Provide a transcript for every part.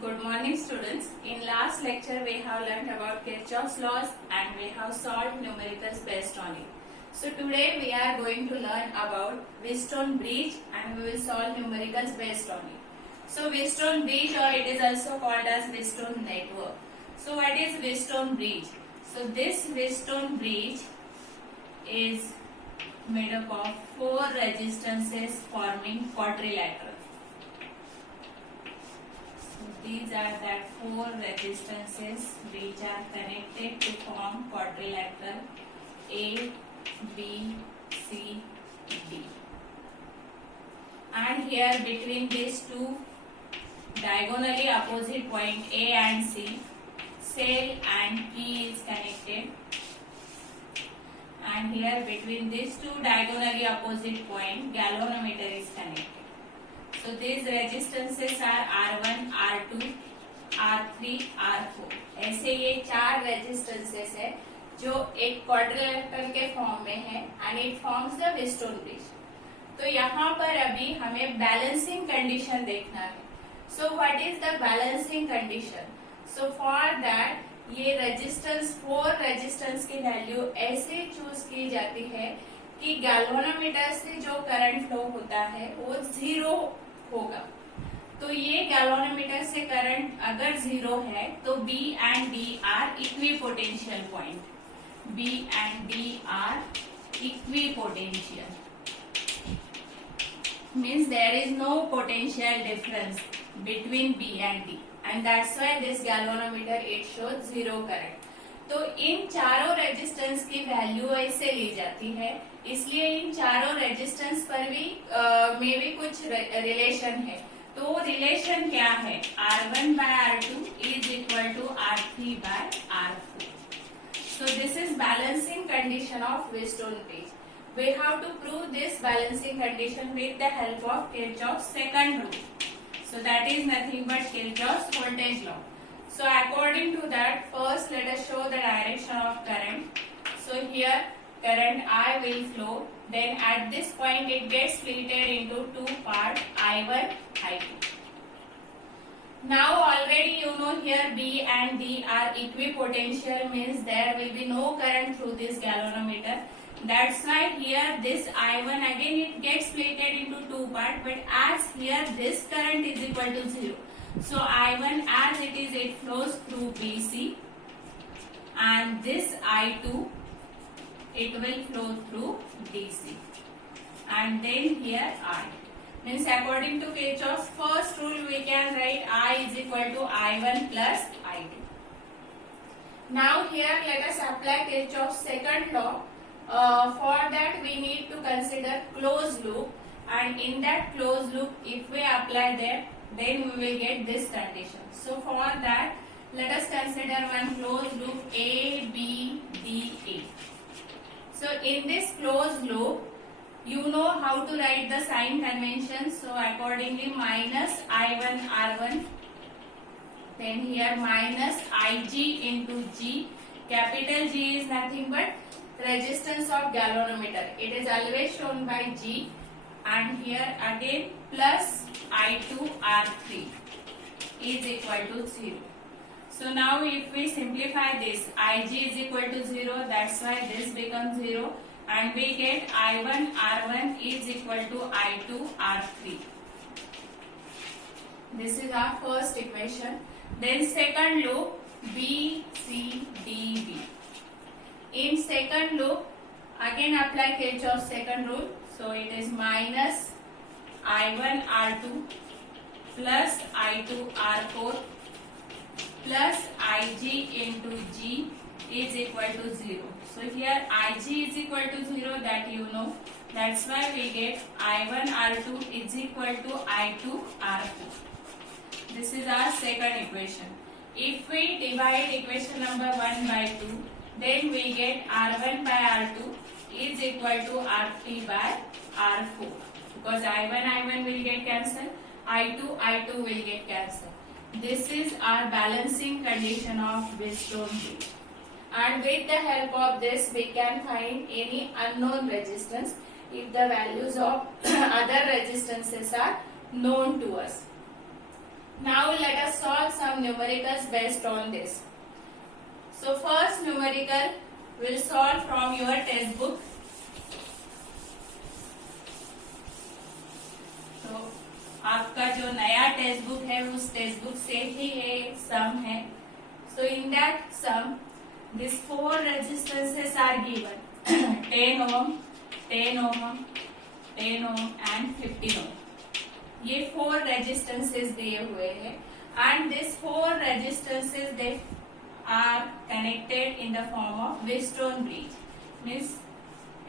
Good morning, students. In last lecture we have learned about Kirchhoff's laws and we have solved numericals based on it. So today we are going to learn about Wheatstone bridge and we will solve numericals based on it. So Wheatstone bridge, or it is also called as Wheatstone network. So what is Wheatstone bridge? So this Wheatstone bridge is made up of 4 resistances forming quadrilateral. These are that 4 resistances which are connected to form quadrilateral A, B, C, D. And here between these two diagonally opposite point A and C, cell and key is connected. And here between these two diagonally opposite point galvanometer is connected. So these resistances are R1, R2, R3, R4. ऐसे ये 4 resistances है जो एक quadrilateral के form में है and it forms the Wheatstone bridge. तो यहाँ पर अभी हमें बैलेंसिंग कंडीशन देखना है. So what is the balancing condition? So for that ये रेजिस्टेंस 4 रेजिस्टेंस की वैल्यू ऐसे चूज की जाती है कि गैल्वेनोमीटर से जो करंट फ्लो होता है वो 0 होगा. तो ये गैल्वेनोमीटर से करंट अगर 0 है तो B and D are equipotential point. B and D are equipotential means there is no potential difference between B and D and that's why this galvanometer it shows 0 current. तो इन चारों resistance की value ऐसे ली जाती है, इसलिए इन चारों resistance पर भी में भी कुछ रिलेशन है. तो रिलेशन क्या है? R1 by R2 is equal to R3 by R4. So this is balancing condition of Wheatstone bridge. We have to prove this balancing condition with the help of Kirchhoff's second rule. So that is nothing but Kirchhoff's voltage law. So according to that, first let us show the direction of current. So here current I will flow. Then at this point it gets split into 2 parts, I1, I2. Now already you know here B and D are equipotential, means there will be no current through this galvanometer. That's why here this I1 again it gets split into 2 parts, but as here this current is equal to 0. So I1 as it is, it flows through BC, and this I2 it will flow through DC, and then here I. Means according to Kirchhoff's first rule we can write I is equal to I1 plus I2. Now here let us apply Kirchhoff's second law. For that we need to consider closed loop, and in that closed loop if we apply that, then we will get this condition. So for that let us consider one closed loop A, B, D, A. So in this closed loop you know how to write the sign convention. So accordingly minus I1 R1, then here minus IG into G. Capital G is nothing but resistance of galvanometer. It is always shown by G, and here again plus I2 R3 is equal to 0. So now if we simplify this, Ig is equal to 0, that's why this becomes 0, and we get I1 R1 is equal to I2 R3. This is our first equation. Then second loop B, C, D, B. In second loop again apply Kirchhoff's second rule. So it is minus I1 R2 plus I2 R4 plus Ig into G is equal to 0. So here Ig is equal to 0, that you know. That's why we get I1 R2 is equal to I2 R4. This is our second equation. If we divide equation number 1 by 2, then we get R1 by R2 is equal to R3 by R4. Because I1 will get cancelled, I2 will get cancelled. This is our balancing condition of Wheatstone bridge. And with the help of this we can find any unknown resistance if the values of other resistances are known to us. Now let us solve some numericals based on this. So first numerical will solve from your textbook. तो आपका जो नया text book है उस text book से ही ये सम है. So in that sum, these four resistances are given 10 ohm, 10 ohm, 10 ohm and 15 ohm. ये 4 रेजिस्टेंसेस दिए हुए हैं and these 4 resistances they are connected in the form of Wheatstone bridge. Means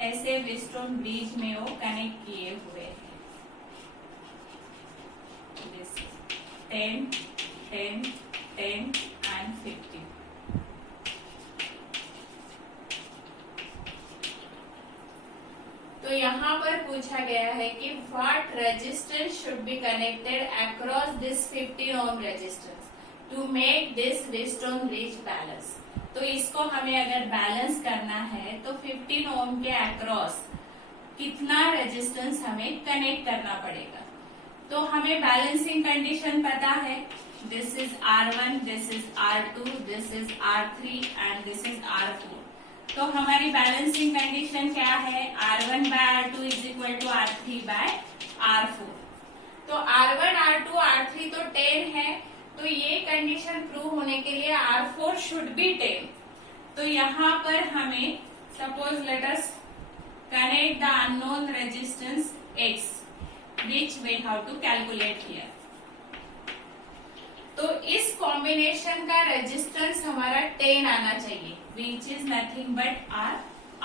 ऐसे Wheatstone bridge में वो कनेक्ट किए हुए हैं. This 10, 10, 10 and 15. तो यहाँ पर पूछा गया है कि what resistance should be connected across this 15 ohm resistance to make this Wheatstone bridge balance. तो इसको हमें अगर बैलेंस करना है तो 15 ओम के अक्रॉस कितना रेजिस्टेंस हमें कनेक्ट करना पड़ेगा. तो हमें बैलेंसिंग कंडीशन पता है. This is R1, this is R2, this is R3 and this is R4. तो हमारी बैलेंसिंग कंडीशन क्या है? R1 by R2 is equal to R3 by R4. तो R1, R2, R3 तो 10 है. तो ये कंडीशन प्रूव होने के लिए R4 शुड बी 10. तो यहाँ पर हमें suppose let us connect the unknown resistance X which we have to calculate here. तो इस कॉम्बिनेशन का रेजिस्टेंस हमारा 10 आना चाहिए which is nothing but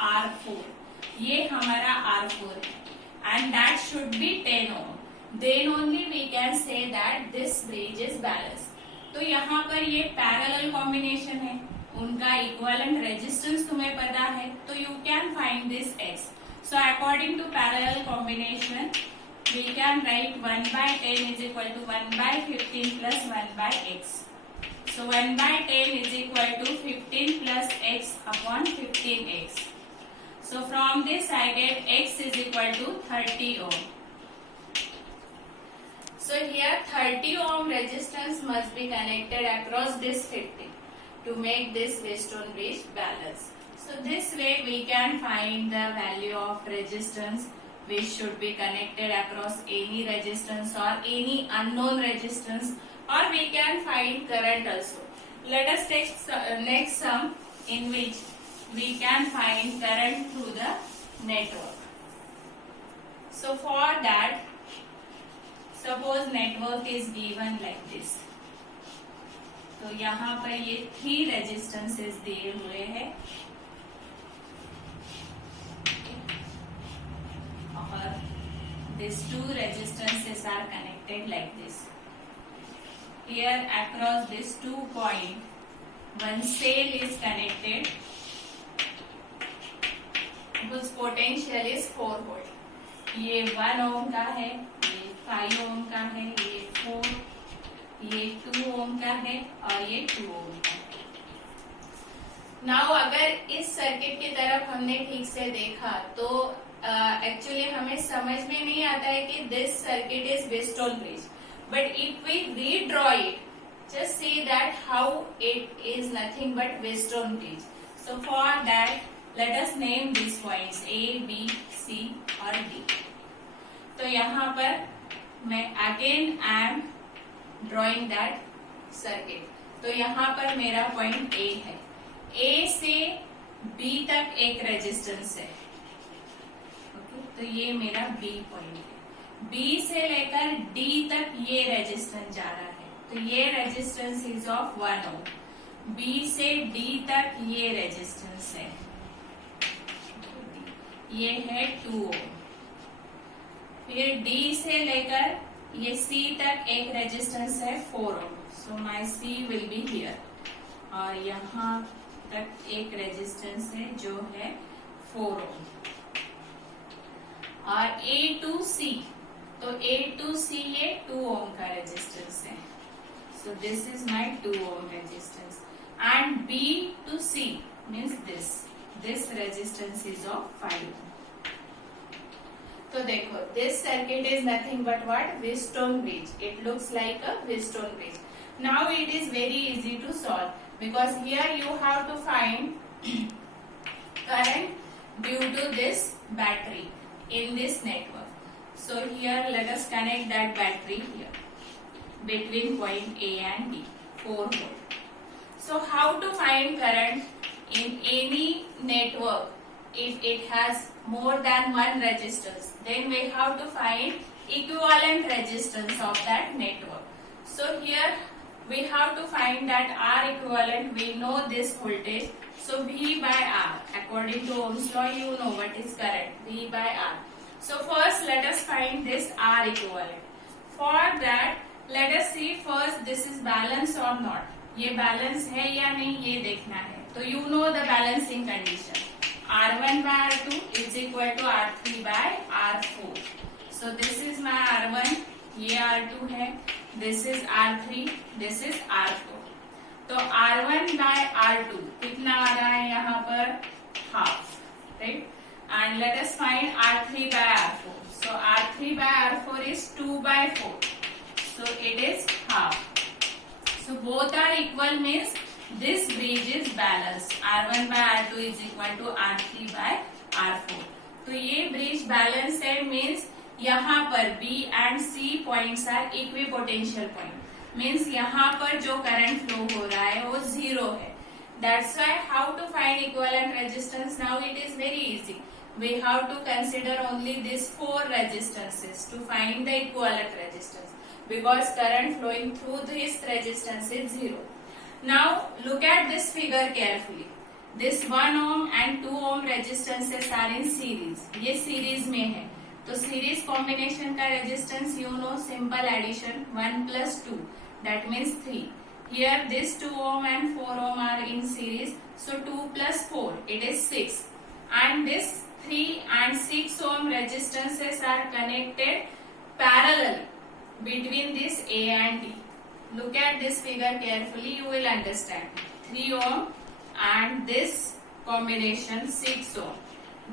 R4. ये हमारा R4 है and that should be 10 ohm. Then only we can say that this bridge is balanced. तो यहाँ पर ये पैरेलल कॉम्बिनेशन है. उनका इक्विवेलेंट रेजिस्टेंस तुम्हें पता है तो you can find this X. So according to parallel combination we can write 1 by 10 is equal to 1 by 15 plus 1 by X. So 1 by 10 is equal to 15 plus X upon 15X. So from this I get X is equal to 30 ohm. So here 30 ohm resistance must be connected across this 50 to make this Wheatstone bridge balance. So this way we can find the value of resistance which should be connected across any resistance or any unknown resistance, or we can find current also. Let us take next sum in which we can find current through the network. So for that, suppose network is given like this. तो यहाँ पर ये 3 resistances दिए हुए हैं और these 2 resistances are connected like this. Here across this 2 point, one cell is connected whose potential is 4 volt. ये 1 ohm का है, ये 5 ohm का है, ये 4, ये 2 ohm का है और ये 2 ohm का है. नाउ अगर इस सर्किट की तरफ हमने ठीक से देखा तो एक्चुअली हमें समझ में नहीं आता है कि this circuit is Wheatstone bridge. But if we redraw it, just see that how it is nothing but Wheatstone bridge. So for that, let us name these points A, B, C और D. तो यहाँ पर मैं again am drawing that circuit. तो यहाँ पर मेरा point A है. A से B तक एक रेजिस्टेंस है. तो ये मेरा B पॉइंट है. B से लेकर D तक ये रेजिस्टेंस जा रहा है. तो ये resistance is of 1 ohm. B से D तक ये रेजिस्टेंस है, ये है 2 ओम. फिर D से लेकर ये C तक एक रेजिस्टेंस है 4 ओम. सो माई C विल बी हियर. और यहाँ तक एक रेजिस्टेंस है जो है 4 ओम. और A to C, तो A to C ये 2 ओम का रेजिस्टेंस है. So this is my 2 ohm resistance. And B to C means this resistance is of 5 ओम. तो देखो, this circuit is nothing but what? Wheatstone bridge. It looks like a Wheatstone bridge. Now it is very easy to solve because here you have to find current due to this battery in this network. So here let us connect that battery here between point A and B, 4 volt. So how to find current in any network? If it has more than one resistance, then we have to find equivalent resistance of that network. So here we have to find that R equivalent. We know this voltage, so V by R. According to Ohm's law, you know what is current, V by R. So first let us find this R equivalent. For that, let us see first this is balance or not. ये balance है या नहीं ये देखना है. तो you know the balancing condition. R1 by R2 is equal to R3 by R4. So this is my R1, ये R2 है, this is R3, this is R4. तो R1 by R2 कितना आ रहा है यहाँ पर? Half, right? And let us find R3 by R4. So R3 by R4 is 2 by 4. So it is half. So both are equal means this bridge is balanced. R1 by R2 is equal to R3 by R4. तो ये bridge balanced है means यहाँ पर B and C points are equipotential point. Means यहाँ पर जो current flow हो रहा है वो zero है. That's why how to find equivalent resistance? Now it is very easy. We have to consider only these 4 resistances to find the equivalent resistance because current flowing through this resistance is zero. Now look at this figure carefully. This 1 ohm and 2 ohm resistances are in series. ये series में है. तो series combination का resistance you know, simple addition 1 plus 2 that means 3. Here this 2 ohm and 4 ohm are in series, so 2 plus 4 it is 6. And this 3 and 6 ohm resistances are connected parallel between this A and D. Look at this figure carefully, you will understand. 3 ohm and this combination 6 ohm.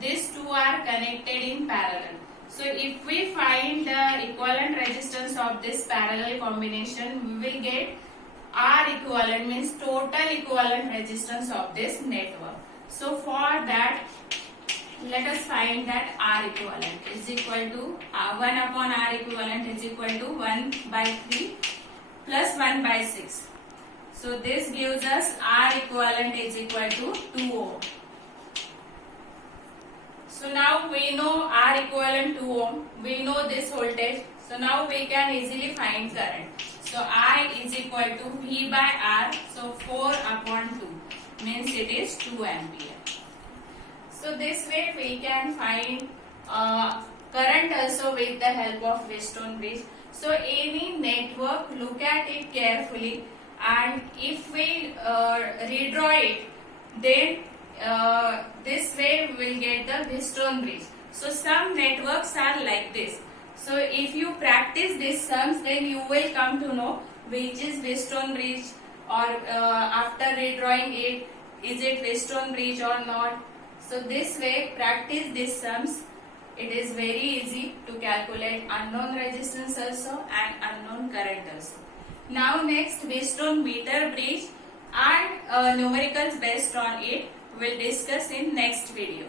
These two are connected in parallel. So if we find the equivalent resistance of this parallel combination, we will get R equivalent means total equivalent resistance of this network. So for that, let us find that R equivalent is equal to 1 upon R equivalent is equal to 1 by 3 plus 1 by 6. So this gives us R equivalent is equal to 2 ohm. So now we know R equivalent 2 ohm. We know this voltage. So now we can easily find current. So I is equal to V by R. So 4 upon 2 means it is 2 ampere. So this way we can find current also with the help of Wheatstone bridge. So any network, look at it carefully, and if we redraw it, then this way we will get the Wheatstone bridge. So some networks are like this. So if you practice these sums, then you will come to know which is Wheatstone bridge, or after redrawing it, is it Wheatstone bridge or not. So this way, practice these sums. It is very easy to calculate unknown resistance also and unknown current also. Now next, Wheatstone meter bridge and numericals based on it we'll discuss in next video.